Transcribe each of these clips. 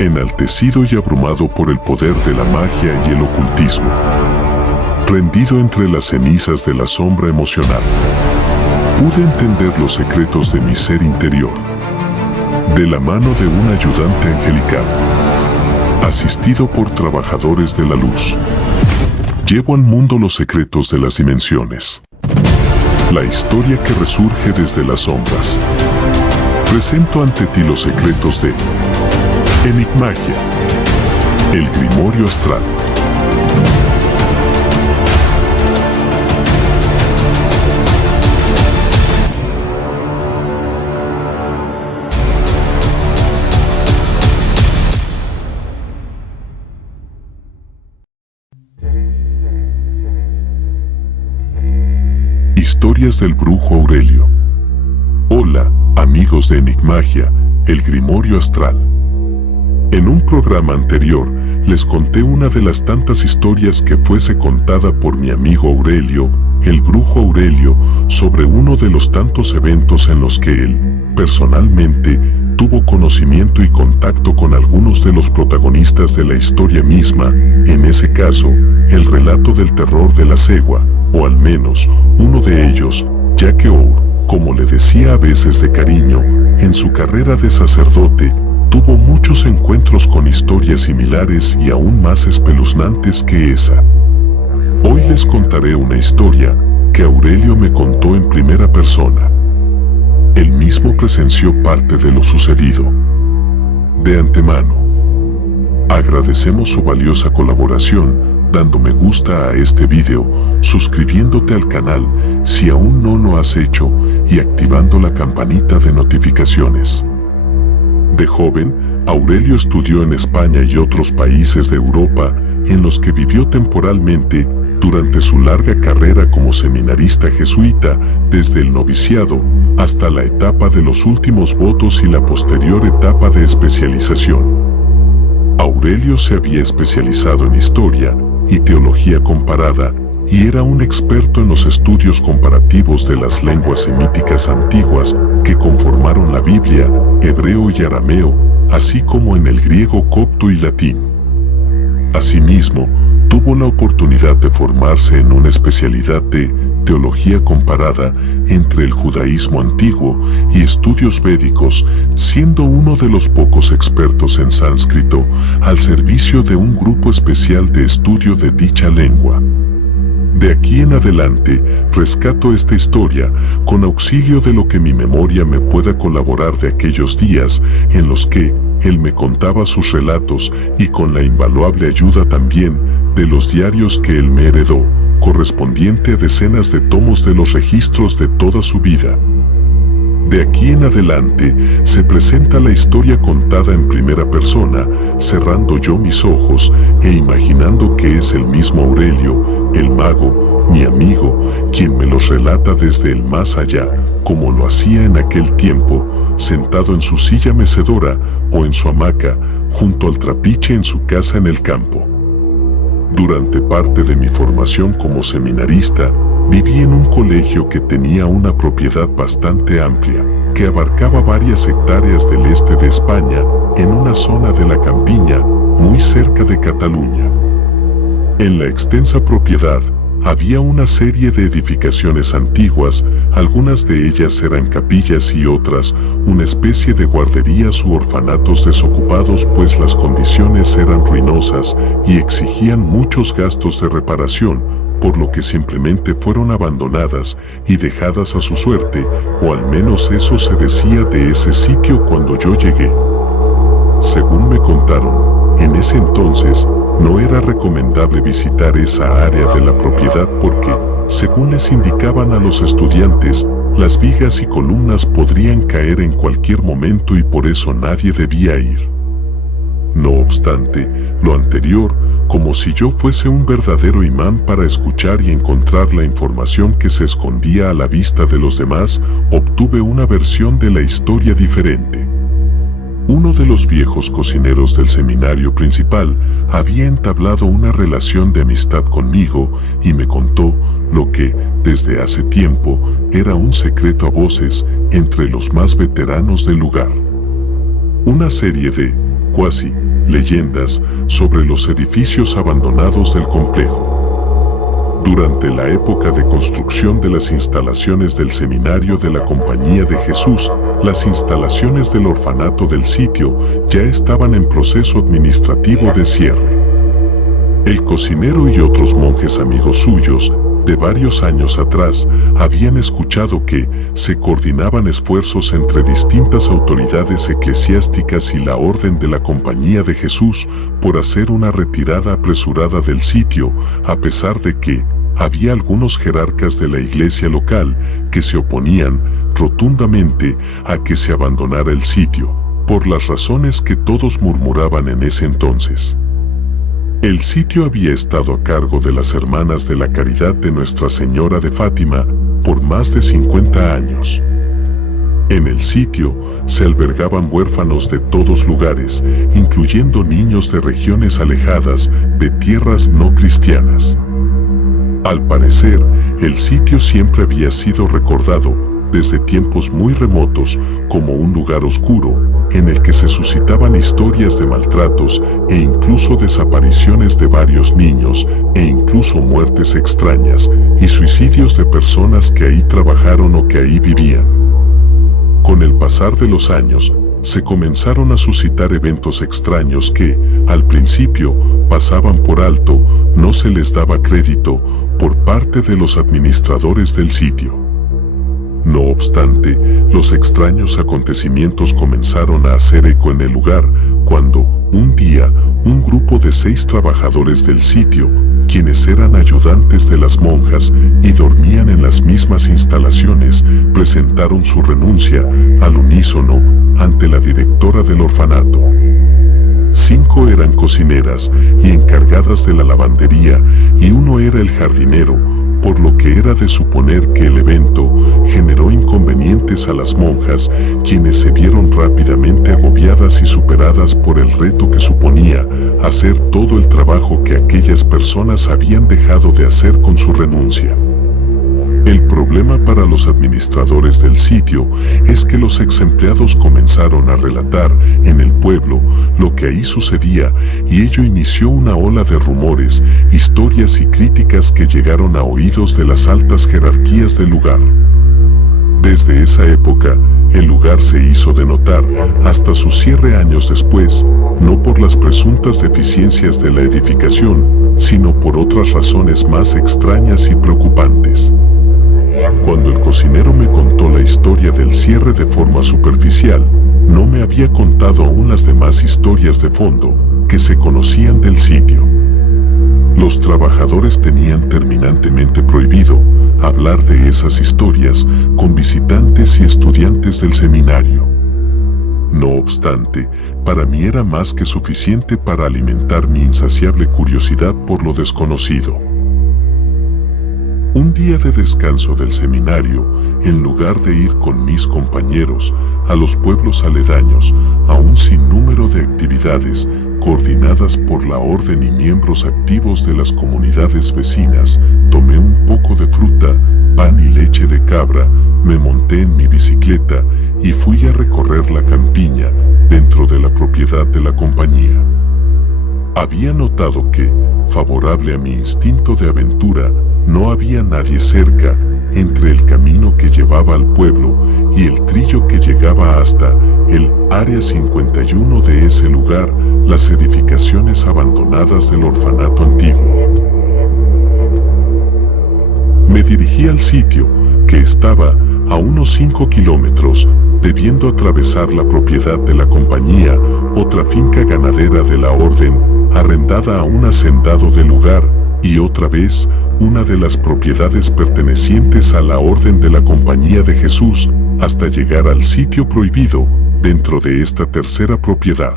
enaltecido y abrumado por el poder de la magia y el ocultismo, rendido entre las cenizas de la sombra emocional, pude entender los secretos de mi ser interior, de la mano de un ayudante angelical, asistido por trabajadores de la luz. Llevo al mundo los secretos de las dimensiones, la historia que resurge desde las sombras. Presento ante ti los secretos de Enigmagia, el Grimorio Astral. Historias del Brujo Aurelio. Hola, amigos de Enigmagia, el Grimorio Astral. En un programa anterior, les conté una de las tantas historias que fuese contada por mi amigo Aurelio, el Brujo Aurelio, sobre uno de los tantos eventos en los que él, personalmente, tuvo conocimiento y contacto con algunos de los protagonistas de la historia misma, en ese caso, el relato del terror de la cegua, o al menos, uno de ellos, ya que Our, como le decía a veces de cariño, en su carrera de sacerdote, tuvo muchos encuentros con historias similares y aún más espeluznantes que esa. Hoy les contaré una historia que Aurelio me contó en primera persona. Él mismo presenció parte de lo sucedido. De antemano, agradecemos su valiosa colaboración dando me gusta a este video, suscribiéndote al canal si aún no lo has hecho y activando la campanita de notificaciones. De joven, Aurelio estudió en España y otros países de Europa en los que vivió temporalmente durante su larga carrera como seminarista jesuita, desde el noviciado hasta la etapa de los últimos votos y la posterior etapa de especialización. Aurelio se había especializado en historia y teología comparada y era un experto en los estudios comparativos de las lenguas semíticas antiguas que conformaron la Biblia, hebreo y arameo, así como en el griego copto y latín. Asimismo, tuvo la oportunidad de formarse en una especialidad de teología comparada entre el judaísmo antiguo y estudios védicos, siendo uno de los pocos expertos en sánscrito al servicio de un grupo especial de estudio de dicha lengua. De aquí en adelante, rescato esta historia con auxilio de lo que mi memoria me pueda colaborar de aquellos días en los que él me contaba sus relatos y con la invaluable ayuda también de los diarios que él me heredó, correspondiente a decenas de tomos de los registros de toda su vida. De aquí en adelante se presenta la historia contada en primera persona, cerrando yo mis ojos e imaginando que es el mismo Aurelio, el mago, mi amigo, quien me los relata desde el más allá, como lo hacía en aquel tiempo, sentado en su silla mecedora o en su hamaca, junto al trapiche en su casa en el campo. Durante parte de mi formación como seminarista, viví en un colegio que tenía una propiedad bastante amplia, que abarcaba varias hectáreas del este de España, en una zona de la campiña, muy cerca de Cataluña. En la extensa propiedad, había una serie de edificaciones antiguas, algunas de ellas eran capillas y otras, una especie de guarderías u orfanatos desocupados, pues las condiciones eran ruinosas y exigían muchos gastos de reparación, por lo que simplemente fueron abandonadas y dejadas a su suerte, o al menos eso se decía de ese sitio cuando yo llegué. Según me contaron, en ese entonces, no era recomendable visitar esa área de la propiedad porque, según les indicaban a los estudiantes, las vigas y columnas podrían caer en cualquier momento y por eso nadie debía ir. No obstante, lo anterior, como si yo fuese un verdadero imán para escuchar y encontrar la información que se escondía a la vista de los demás, obtuve una versión de la historia diferente. Uno de los viejos cocineros del seminario principal había entablado una relación de amistad conmigo y me contó lo que, desde hace tiempo, era un secreto a voces entre los más veteranos del lugar. Una serie de, cuasi, leyendas sobre los edificios abandonados del complejo. Durante la época de construcción de las instalaciones del seminario de la Compañía de Jesús, las instalaciones del orfanato del sitio ya estaban en proceso administrativo de cierre. El cocinero y otros monjes amigos suyos, de varios años atrás, habían escuchado que se coordinaban esfuerzos entre distintas autoridades eclesiásticas y la Orden de la Compañía de Jesús por hacer una retirada apresurada del sitio, a pesar de que había algunos jerarcas de la iglesia local que se oponían rotundamente a que se abandonara el sitio, por las razones que todos murmuraban en ese entonces. El sitio había estado a cargo de las Hermanas de la Caridad de Nuestra Señora de Fátima por más de 50 años. En el sitio se albergaban huérfanos de todos lugares, incluyendo niños de regiones alejadas de tierras no cristianas. Al parecer, el sitio siempre había sido recordado, desde tiempos muy remotos, como un lugar oscuro, en el que se suscitaban historias de maltratos e incluso desapariciones de varios niños, e incluso muertes extrañas y suicidios de personas que ahí trabajaron o que ahí vivían. Con el pasar de los años, se comenzaron a suscitar eventos extraños que, al principio, pasaban por alto, no se les daba crédito por parte de los administradores del sitio. No obstante, los extraños acontecimientos comenzaron a hacer eco en el lugar cuando, un día, un grupo de 6 trabajadores del sitio, quienes eran ayudantes de las monjas y dormían en las mismas instalaciones, presentaron su renuncia al unísono ante la directora del orfanato. 5 eran cocineras y encargadas de la lavandería y uno era el jardinero, por lo que era de suponer que el evento generó inconvenientes a las monjas, quienes se vieron rápidamente agobiadas y superadas por el reto que suponía hacer todo el trabajo que aquellas personas habían dejado de hacer con su renuncia. El problema para los administradores del sitio es que los exempleados comenzaron a relatar en el pueblo lo que ahí sucedía y ello inició una ola de rumores, historias y críticas que llegaron a oídos de las altas jerarquías del lugar. Desde esa época, el lugar se hizo de notar hasta su cierre años después, no por las presuntas deficiencias de la edificación, sino por otras razones más extrañas y preocupantes. Cuando el cocinero me contó la historia del cierre de forma superficial, no me había contado aún las demás historias de fondo que se conocían del sitio. Los trabajadores tenían terminantemente prohibido hablar de esas historias con visitantes y estudiantes del seminario. No obstante, para mí era más que suficiente para alimentar mi insaciable curiosidad por lo desconocido. Un día de descanso del seminario, en lugar de ir con mis compañeros a los pueblos aledaños a un sinnúmero de actividades coordinadas por la orden y miembros activos de las comunidades vecinas, tomé un poco de fruta, pan y leche de cabra, me monté en mi bicicleta y fui a recorrer la campiña dentro de la propiedad de la compañía. Había notado que, favorable a mi instinto de aventura, no había nadie cerca, entre el camino que llevaba al pueblo y el trillo que llegaba hasta el área 51 de ese lugar, las edificaciones abandonadas del orfanato antiguo. Me dirigí al sitio, que estaba a unos 5 kilómetros, debiendo atravesar la propiedad de la compañía, otra finca ganadera de la orden, arrendada a un hacendado del lugar, y otra vez, una de las propiedades pertenecientes a la Orden de la Compañía de Jesús, hasta llegar al sitio prohibido dentro de esta tercera propiedad.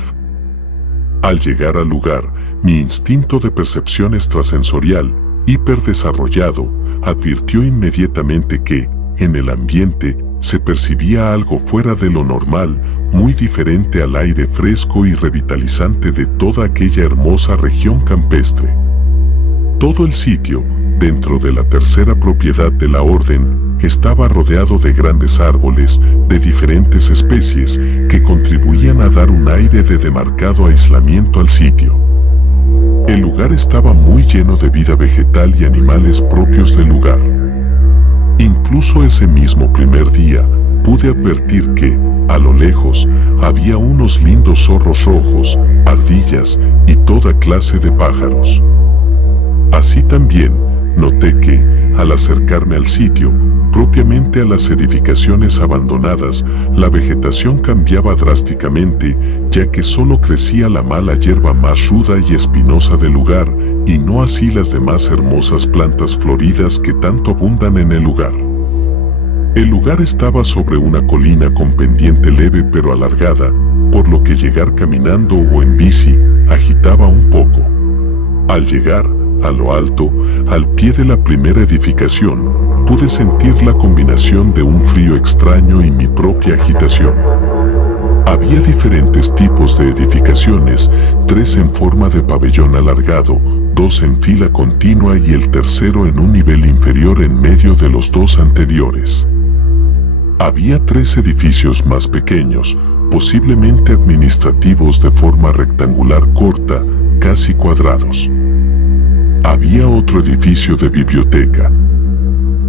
Al llegar al lugar, mi instinto de percepción extrasensorial, hiperdesarrollado, advirtió inmediatamente que, en el ambiente, se percibía algo fuera de lo normal, muy diferente al aire fresco y revitalizante de toda aquella hermosa región campestre. Todo el sitio, dentro de la tercera propiedad de la orden, estaba rodeado de grandes árboles de diferentes especies que contribuían a dar un aire de demarcado aislamiento al sitio. El lugar estaba muy lleno de vida vegetal y animales propios del lugar. Incluso ese mismo primer día, pude advertir que, a lo lejos, había unos lindos zorros rojos, ardillas y toda clase de pájaros. Así también, noté que, al acercarme al sitio, propiamente a las edificaciones abandonadas, la vegetación cambiaba drásticamente, ya que solo crecía la mala hierba más ruda y espinosa del lugar, y no así las demás hermosas plantas floridas que tanto abundan en el lugar. El lugar estaba sobre una colina con pendiente leve pero alargada, por lo que llegar caminando o en bici agitaba un poco. Al llegar, a lo alto, al pie de la primera edificación, pude sentir la combinación de un frío extraño y mi propia agitación. Había diferentes tipos de edificaciones, 3 en forma de pabellón alargado, 2 en fila continua y el tercero en un nivel inferior en medio de los 2 anteriores. Había 3 edificios más pequeños, posiblemente administrativos de forma rectangular corta, casi cuadrados. Había otro edificio de biblioteca,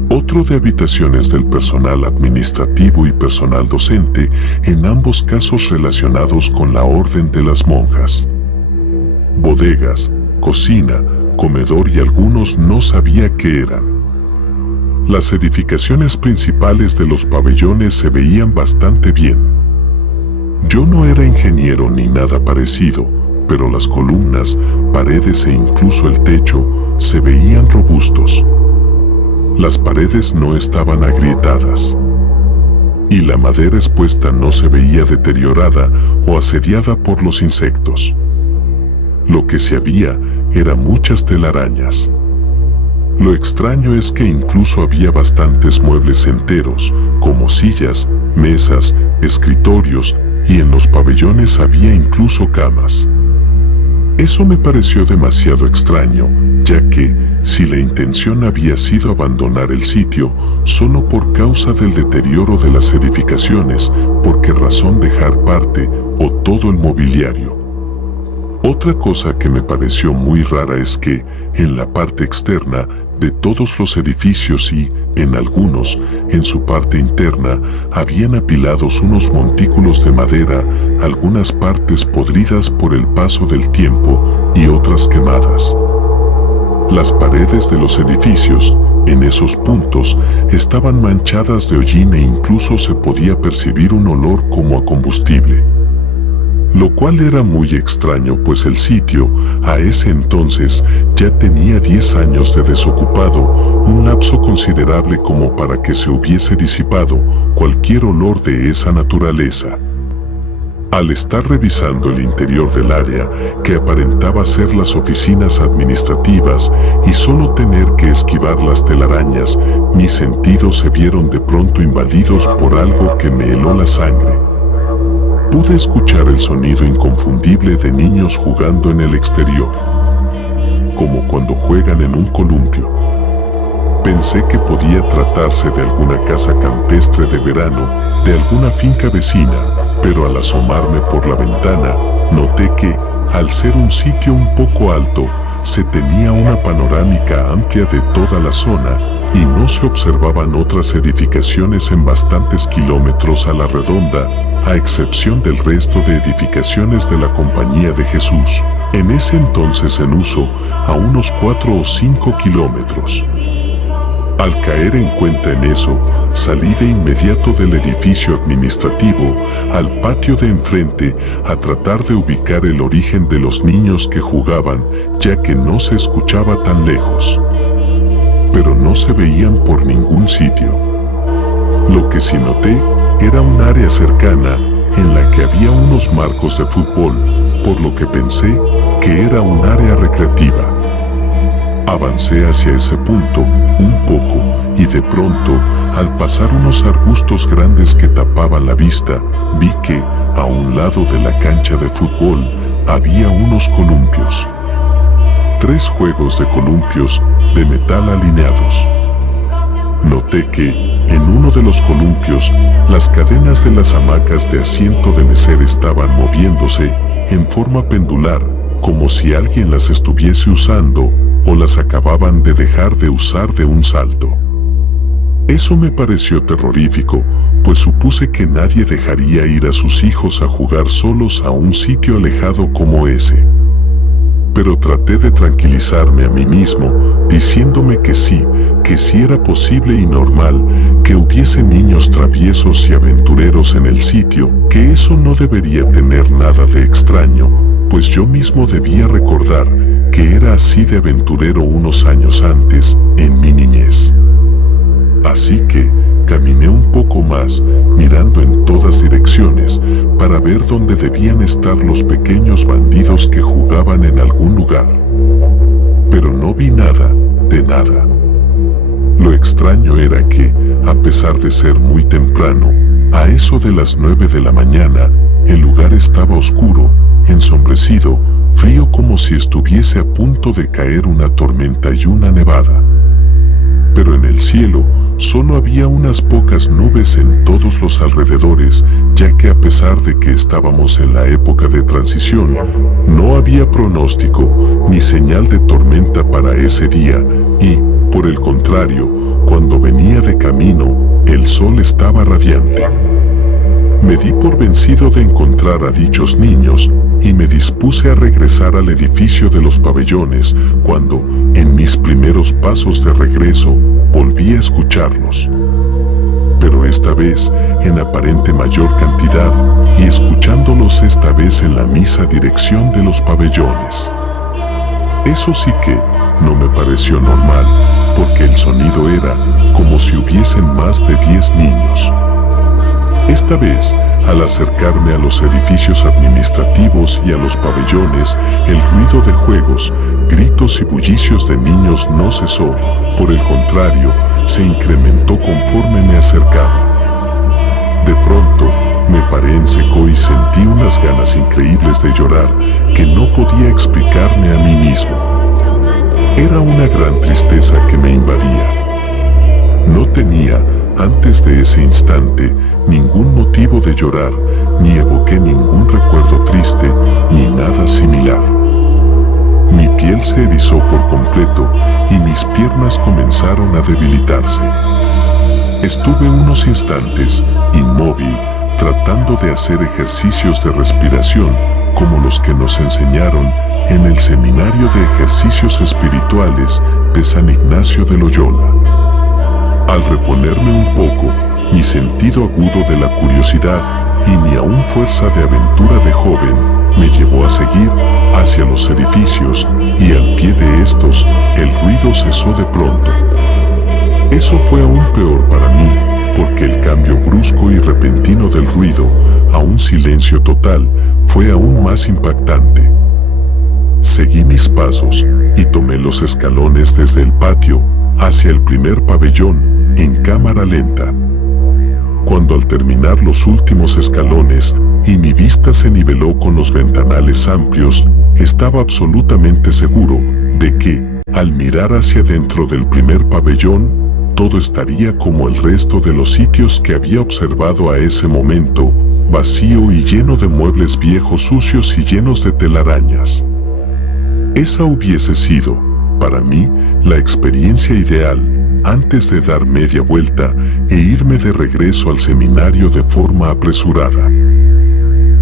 otro de habitaciones del personal administrativo y personal docente, en ambos casos relacionados con la orden de las monjas. Bodegas, cocina, comedor y algunos no sabía qué eran. Las edificaciones principales de los pabellones se veían bastante bien. Yo no era ingeniero ni nada parecido, pero las columnas, paredes e incluso el techo se veían robustos. Las paredes no estaban agrietadas, y la madera expuesta no se veía deteriorada o asediada por los insectos. Lo que sí había eran muchas telarañas. Lo extraño es que incluso había bastantes muebles enteros, como sillas, mesas, escritorios, y en los pabellones había incluso camas. Eso me pareció demasiado extraño, ya que, si la intención había sido abandonar el sitio, solo por causa del deterioro de las edificaciones, ¿por qué razón dejar parte o todo el mobiliario? Otra cosa que me pareció muy rara es que, en la parte externa de todos los edificios y, en algunos, en su parte interna, habían apilados unos montículos de madera, algunas partes podridas por el paso del tiempo y otras quemadas. Las paredes de los edificios, en esos puntos, estaban manchadas de hollín e incluso se podía percibir un olor como a combustible. Lo cual era muy extraño, pues el sitio, a ese entonces, ya tenía 10 años de desocupado, un lapso considerable como para que se hubiese disipado cualquier olor de esa naturaleza. Al estar revisando el interior del área, que aparentaba ser las oficinas administrativas, y solo tener que esquivar las telarañas, mis sentidos se vieron de pronto invadidos por algo que me heló la sangre. Pude escuchar el sonido inconfundible de niños jugando en el exterior, como cuando juegan en un columpio. Pensé que podía tratarse de alguna casa campestre de verano, de alguna finca vecina, pero al asomarme por la ventana, noté que, al ser un sitio un poco alto, se tenía una panorámica amplia de toda la zona, y no se observaban otras edificaciones en bastantes kilómetros a la redonda, a excepción del resto de edificaciones de la Compañía de Jesús, en ese entonces en uso, a unos 4 o 5 kilómetros. Al caer en cuenta en eso, salí de inmediato del edificio administrativo al patio de enfrente a tratar de ubicar el origen de los niños que jugaban, ya que no se escuchaba tan lejos. Pero no se veían por ningún sitio. Lo que sí noté era un área cercana en la que había unos marcos de fútbol, por lo que pensé que era un área recreativa. Avancé hacia ese punto un poco y de pronto, al pasar unos arbustos grandes que tapaban la vista, vi que, a un lado de la cancha de fútbol, había unos columpios. 3 juegos de columpios de metal alineados. Noté que, en uno de los columpios, las cadenas de las hamacas de asiento de mesero estaban moviéndose en forma pendular, como si alguien las estuviese usando o las acababan de dejar de usar de un salto. Eso me pareció terrorífico, pues supuse que nadie dejaría ir a sus hijos a jugar solos a un sitio alejado como ese. Pero traté de tranquilizarme a mí mismo, diciéndome que sí era posible y normal que hubiese niños traviesos y aventureros en el sitio, que eso no debería tener nada de extraño, pues yo mismo debía recordar que era así de aventurero unos años antes, en mi niñez. Así que caminé un poco más, mirando en todas direcciones, para ver dónde debían estar los pequeños bandidos que jugaban en algún lugar. Pero no vi nada, de nada. Lo extraño era que, a pesar de ser muy temprano, a eso de las 9 de la mañana, el lugar estaba oscuro, ensombrecido, frío como si estuviese a punto de caer una tormenta y una nevada. Pero en el cielo, solo había unas pocas nubes en todos los alrededores, ya que a pesar de que estábamos en la época de transición, no había pronóstico ni señal de tormenta para ese día y, por el contrario, cuando venía de camino, el sol estaba radiante. Me di por vencido de encontrar a dichos niños y me dispuse a regresar al edificio de los pabellones cuando, en mis primeros pasos de regreso, volví a escucharlos. Pero esta vez en aparente mayor cantidad y escuchándolos esta vez en la misma dirección de los pabellones. Eso sí que no me pareció normal, porque el sonido era como si hubiesen más de 10 niños. Esta vez, al acercarme a los edificios administrativos y a los pabellones, el ruido de juegos, gritos y bullicios de niños no cesó, por el contrario, se incrementó conforme me acercaba. De pronto, me paré en seco y sentí unas ganas increíbles de llorar que no podía explicarme a mí mismo. Era una gran tristeza que me invadía. No tenía, antes de ese instante, ningún motivo de llorar, ni evoqué ningún recuerdo triste, ni nada similar. Mi piel se erizó por completo y mis piernas comenzaron a debilitarse. Estuve unos instantes, inmóvil, tratando de hacer ejercicios de respiración, como los que nos enseñaron en el Seminario de Ejercicios Espirituales de San Ignacio de Loyola. Al reponerme un poco, mi sentido agudo de la curiosidad y mi aún fuerza de aventura de joven me llevó a seguir hacia los edificios y al pie de estos el ruido cesó de pronto. Eso fue aún peor para mí, porque el cambio brusco y repentino del ruido a un silencio total fue aún más impactante. Seguí mis pasos y tomé los escalones desde el patio hacia el primer pabellón en cámara lenta. Cuando al terminar los últimos escalones y mi vista se niveló con los ventanales amplios, estaba absolutamente seguro de que, al mirar hacia dentro del primer pabellón, todo estaría como el resto de los sitios que había observado a ese momento, vacío y lleno de muebles viejos, sucios y llenos de telarañas. Esa hubiese sido, para mí, la experiencia ideal, antes de dar media vuelta e irme de regreso al seminario de forma apresurada.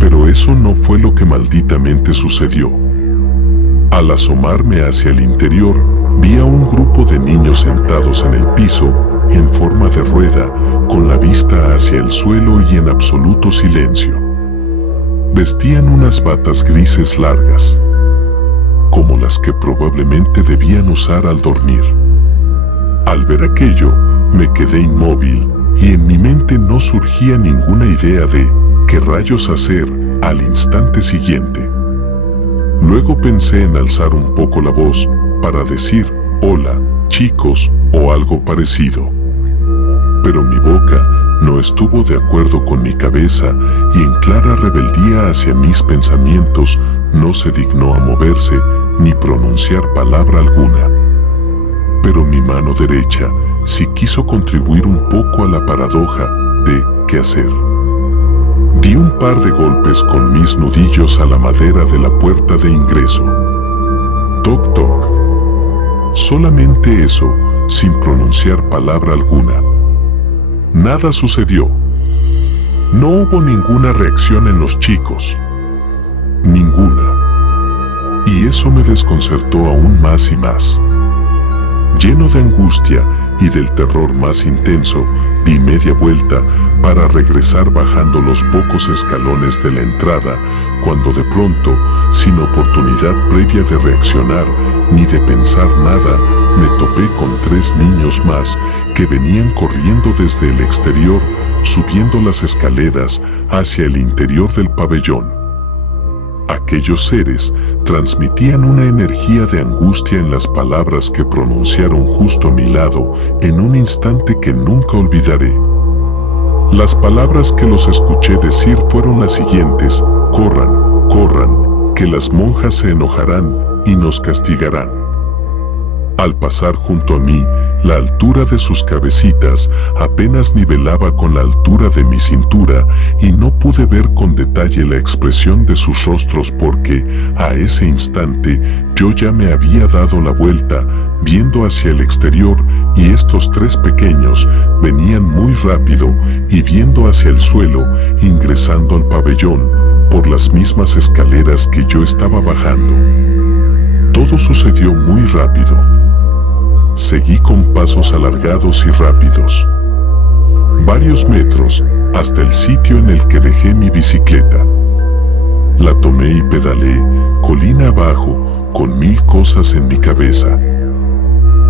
Pero eso no fue lo que malditamente sucedió. Al asomarme hacia el interior, vi a un grupo de niños sentados en el piso, en forma de rueda, con la vista hacia el suelo y en absoluto silencio. Vestían unas batas grises largas, como las que probablemente debían usar al dormir. Al ver aquello, me quedé inmóvil y en mi mente no surgía ninguna idea de qué rayos hacer al instante siguiente. Luego pensé en alzar un poco la voz para decir «Hola, chicos» o algo parecido. Pero mi boca no estuvo de acuerdo con mi cabeza y en clara rebeldía hacia mis pensamientos no se dignó a moverse ni pronunciar palabra alguna. Pero mi mano derecha sí quiso contribuir un poco a la paradoja de ¿qué hacer? Di un par de golpes con mis nudillos a la madera de la puerta de ingreso. Toc toc. Solamente eso, sin pronunciar palabra alguna. Nada sucedió. No hubo ninguna reacción en los chicos. Ninguna. Y eso me desconcertó aún más y más. Lleno de angustia y del terror más intenso, di media vuelta para regresar bajando los pocos escalones de la entrada, cuando de pronto, sin oportunidad previa de reaccionar ni de pensar nada, me topé con 3 niños más que venían corriendo desde el exterior, subiendo las escaleras hacia el interior del pabellón. Aquellos seres transmitían una energía de angustia en las palabras que pronunciaron justo a mi lado en un instante que nunca olvidaré. Las palabras que los escuché decir fueron las siguientes: corran, corran, que las monjas se enojarán y nos castigarán. Al pasar junto a mí, la altura de sus cabecitas apenas nivelaba con la altura de mi cintura y no pude ver con detalle la expresión de sus rostros porque, a ese instante, yo ya me había dado la vuelta, viendo hacia el exterior, y estos 3 pequeños venían muy rápido y viendo hacia el suelo, ingresando al pabellón, por las mismas escaleras que yo estaba bajando. Todo sucedió muy rápido. Seguí con pasos alargados y rápidos. Varios metros hasta el sitio en el que dejé mi bicicleta. La tomé y pedaleé, colina abajo, con 1000 cosas en mi cabeza.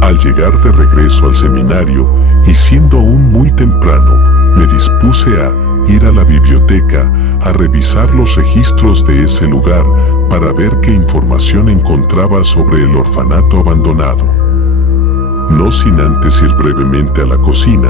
Al llegar de regreso al seminario, y siendo aún muy temprano, me dispuse a ir a la biblioteca a revisar los registros de ese lugar para ver qué información encontraba sobre el orfanato abandonado. No sin antes ir brevemente a la cocina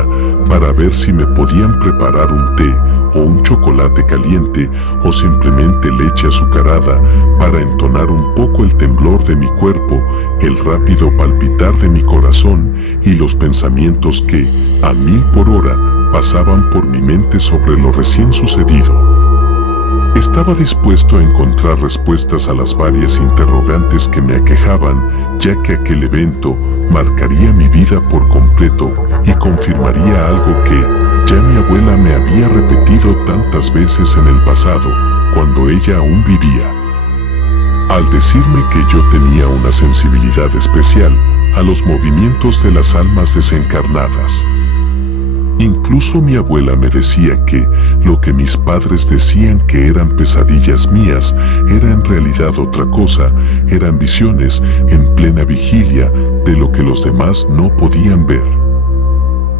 para ver si me podían preparar un té o un chocolate caliente o simplemente leche azucarada para entonar un poco el temblor de mi cuerpo, el rápido palpitar de mi corazón y los pensamientos que, a 1000 por hora, pasaban por mi mente sobre lo recién sucedido. Estaba dispuesto a encontrar respuestas a las varias interrogantes que me aquejaban, ya que aquel evento marcaría mi vida por completo y confirmaría algo que ya mi abuela me había repetido tantas veces en el pasado, cuando ella aún vivía. Al decirme que yo tenía una sensibilidad especial a los movimientos de las almas desencarnadas. Incluso mi abuela me decía que lo que mis padres decían que eran pesadillas mías era en realidad otra cosa, eran visiones en plena vigilia de lo que los demás no podían ver.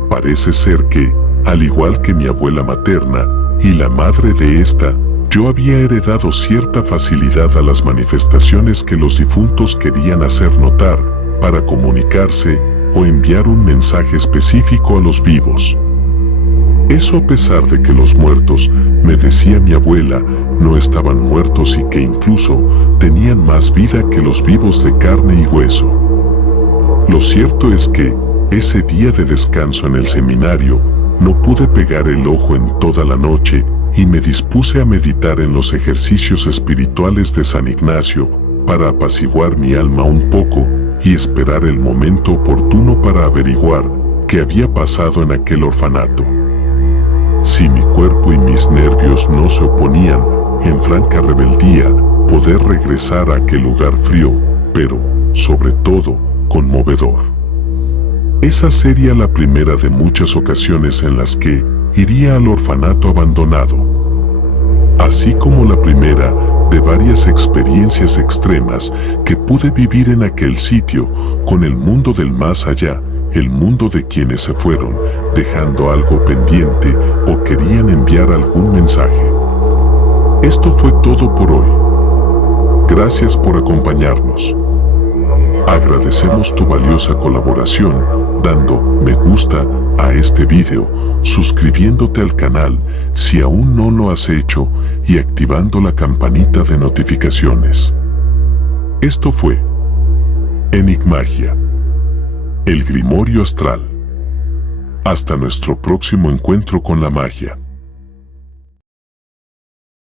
Parece ser que, al igual que mi abuela materna y la madre de esta, yo había heredado cierta facilidad a las manifestaciones que los difuntos querían hacer notar para comunicarse o enviar un mensaje específico a los vivos. Eso a pesar de que los muertos, me decía mi abuela, no estaban muertos y que incluso tenían más vida que los vivos de carne y hueso. Lo cierto es que, ese día de descanso en el seminario, no pude pegar el ojo en toda la noche y me dispuse a meditar en los ejercicios espirituales de San Ignacio para apaciguar mi alma un poco y esperar el momento oportuno para averiguar qué había pasado en aquel orfanato. Si mi cuerpo y mis nervios no se oponían, en franca rebeldía, poder regresar a aquel lugar frío, pero, sobre todo, conmovedor. Esa sería la primera de muchas ocasiones en las que iría al orfanato abandonado. Así como la primera de varias experiencias extremas que pude vivir en aquel sitio con el mundo del más allá, el mundo de quienes se fueron, dejando algo pendiente o querían enviar algún mensaje. Esto fue todo por hoy. Gracias por acompañarnos. Agradecemos tu valiosa colaboración dando me gusta a este video, suscribiéndote al canal si aún no lo has hecho y activando la campanita de notificaciones. Esto fue Enigmagia. El Grimorio Astral. Hasta nuestro próximo encuentro con la magia.